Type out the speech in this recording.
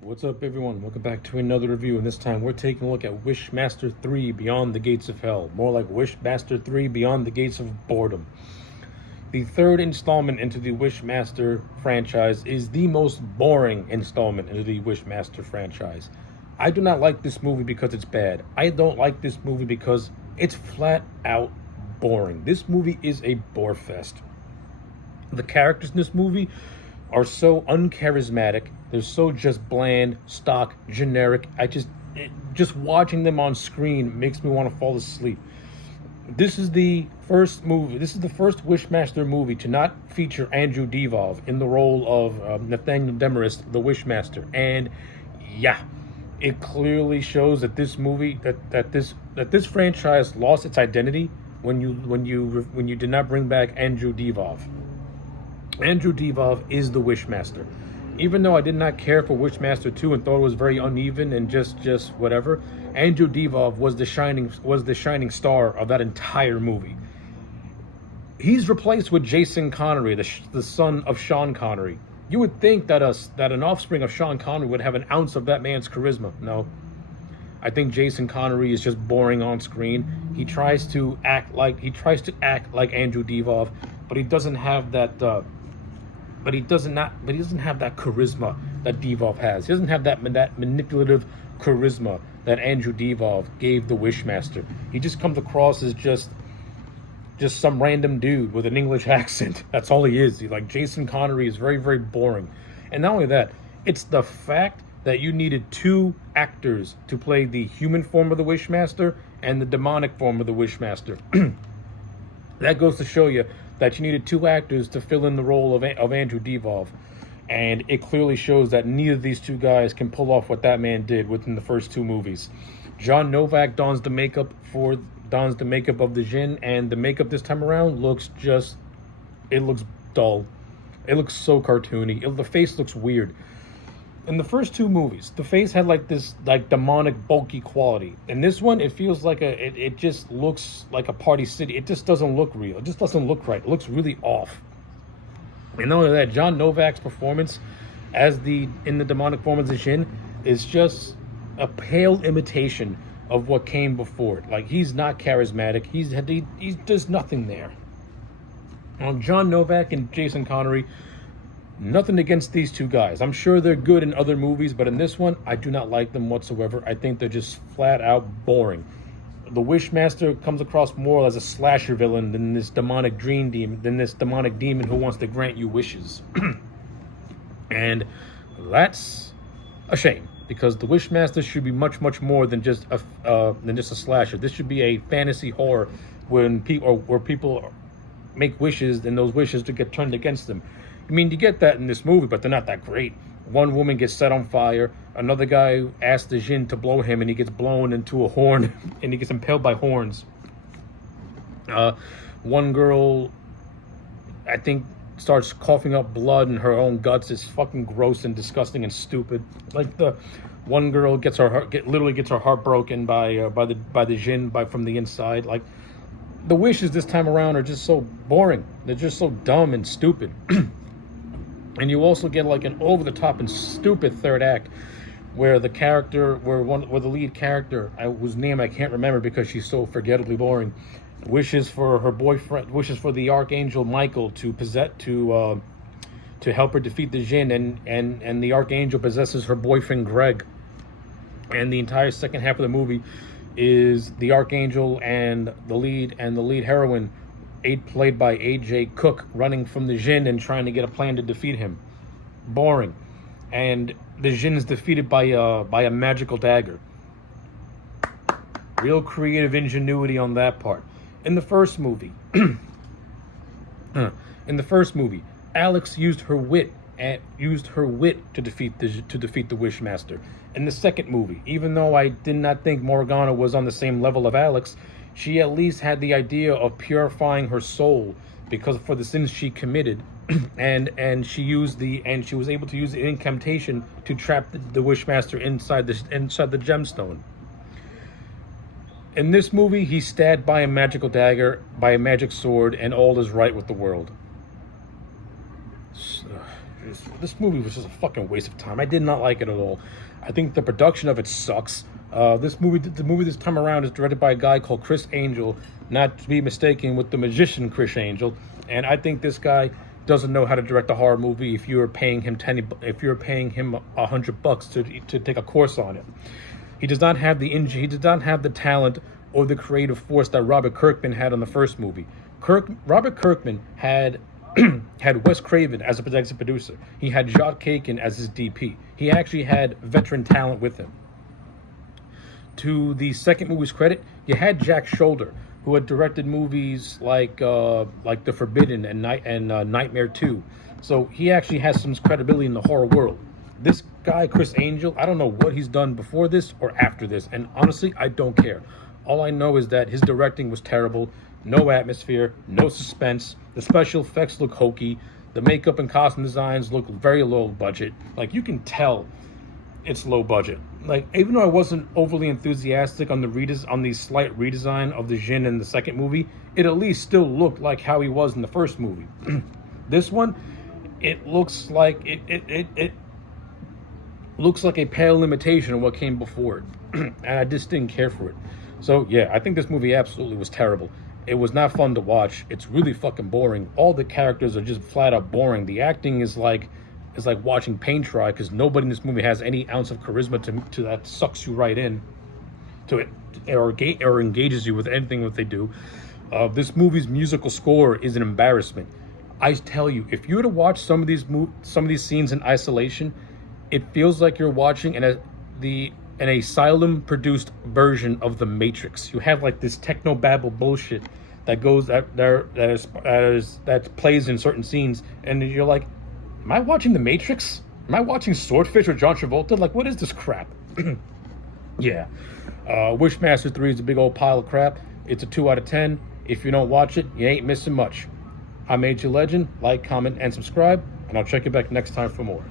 What's up, everyone? Welcome back to another review, and this time we're taking a look at Wishmaster 3 Beyond the Gates of Hell. More like Wishmaster 3 Beyond the Gates of Boredom. The third installment into the Wishmaster franchise is the most boring installment into the Wishmaster franchise. I do not like this movie because it's bad. I don't like this movie because it's flat out boring. This movie is a bore fest. The characters in this movie are so uncharismatic. They're so just bland, stock, generic. Just watching them on screen makes me want to fall asleep. This is the first Wishmaster movie to not feature Andrew Divoff in the role of Nathaniel Demarest, the Wishmaster. And yeah, it clearly shows that this franchise lost its identity when you did not bring back Andrew Divoff. Andrew Divoff is the Wishmaster. Even though I did not care for Wishmaster 2 and thought it was very uneven and just whatever, Andrew Divoff was the shining star of that entire movie. He's replaced with Jason Connery, the son of Sean Connery. You would think that an offspring of Sean Connery would have an ounce of that man's charisma. No. I think Jason Connery is just boring on screen. He tries to act like Andrew Divoff, but he doesn't have that but he doesn't have that charisma that Divoff has. He doesn't have that manipulative charisma that Andrew Divoff gave the Wishmaster. He just comes across as just some random dude with an English accent. That's all he is. Like Jason Connery is very, very boring. And not only that, it's the fact that you needed two actors to play the human form of the Wishmaster and the demonic form of the Wishmaster. That goes to show you that you needed two actors to fill in the role of Andrew Divoff. And it clearly shows that neither of these two guys can pull off what that man did within the first two movies. John Novak dons the makeup of the Djinn, and the makeup this time around looks dull. It looks so cartoony. The face looks weird. In the first two movies, the face had this demonic bulky quality. In this one, it feels like it just looks like a party city. It just doesn't look real. It just doesn't look right. It looks really off. And not only that, John Novak's performance in the demonic form of the Djinn is just a pale imitation of what came before it. He's not charismatic. There's nothing there. John Novak and Jason Connery, nothing against these two guys. I'm sure they're good in other movies, but in this one, I do not like them whatsoever. I think they're just flat out boring. The Wishmaster comes across more as a slasher villain than this demonic demon who wants to grant you wishes. And that's a shame, because the Wishmaster should be much, much more than just a slasher. This should be a fantasy horror where people make wishes and those wishes to get turned against them. I mean, you get that in this movie, but they're not that great. One woman gets set on fire. Another guy asks the Djinn to blow him, and he gets blown into a horn, and he gets impaled by horns. One girl, I think, starts coughing up blood in her own guts. It's fucking gross and disgusting and stupid. The one girl literally gets her heart broken by the Djinn from the inside. The wishes this time around are just so boring. They're just so dumb and stupid. And you also get an over-the-top and stupid third act where the lead character, whose name I can't remember because she's so forgettably boring, wishes for the Archangel Michael to help her defeat the Djinn, and the Archangel possesses her boyfriend Greg. And the entire second half of the movie is the Archangel and the lead heroine, played by A.J. Cook, running from the Djinn and trying to get a plan to defeat him. Boring. And the Djinn is defeated by a magical dagger. Real creative ingenuity on that part. In the first movie, Alex used her wit to defeat the Wishmaster. In the second movie, even though I did not think Morgana was on the same level of Alex, she at least had the idea of purifying her soul for the sins she committed, and she was able to use the incantation to trap the Wishmaster inside the gemstone. In this movie, he's stabbed by a magical dagger, by a magic sword, and all is right with the world. this movie was just a fucking waste of time. I did not like it at all. I think the production of it sucks. The movie this time around is directed by a guy called Chris Angel, not to be mistaken with the magician Chris Angel. And I think this guy doesn't know how to direct a horror movie. If you're paying him $100 to take a course on it, he does not have the talent or the creative force that Robert Kirkman had on the first movie. Robert Kirkman had had Wes Craven as a executive producer. He had Jacques Kakin as his DP. He actually had veteran talent with him. To the second movie's credit, you had Jack Shoulder, who had directed movies like The Forbidden and Nightmare 2. So he actually has some credibility in the horror world. This guy, Chris Angel, I don't know what he's done before this or after this, and honestly, I don't care. All I know is that his directing was terrible. No atmosphere, no suspense. The special effects look hokey. The makeup and costume designs look very low budget. Like, you can tell it's low budget. Like, even though I wasn't overly enthusiastic on the slight redesign of the Jin in the second movie, it at least still looked like how he was in the first movie. This one, it looks like it looks like a pale imitation of what came before it. And I just didn't care for it. So yeah, I think this movie absolutely was terrible. It was not fun to watch. It's really fucking boring. All the characters are just flat out boring. The acting is like watching paint dry, because nobody in this movie has any ounce of charisma to that sucks you right in to it, or engages you with anything that they do. This movie's musical score is an embarrassment. I tell you, if you were to watch some of these scenes in isolation, it feels like you're watching an asylum produced version of The Matrix. You have like this technobabble bullshit that plays in certain scenes, and you're like, am I watching The Matrix? Am I watching Swordfish or John Travolta? Like, what is this crap? Yeah. Wishmaster 3 is a big old pile of crap. It's a 2 out of 10. If you don't watch it, you ain't missing much. I'm AJ Legend. Like, comment, and subscribe, and I'll check you back next time for more.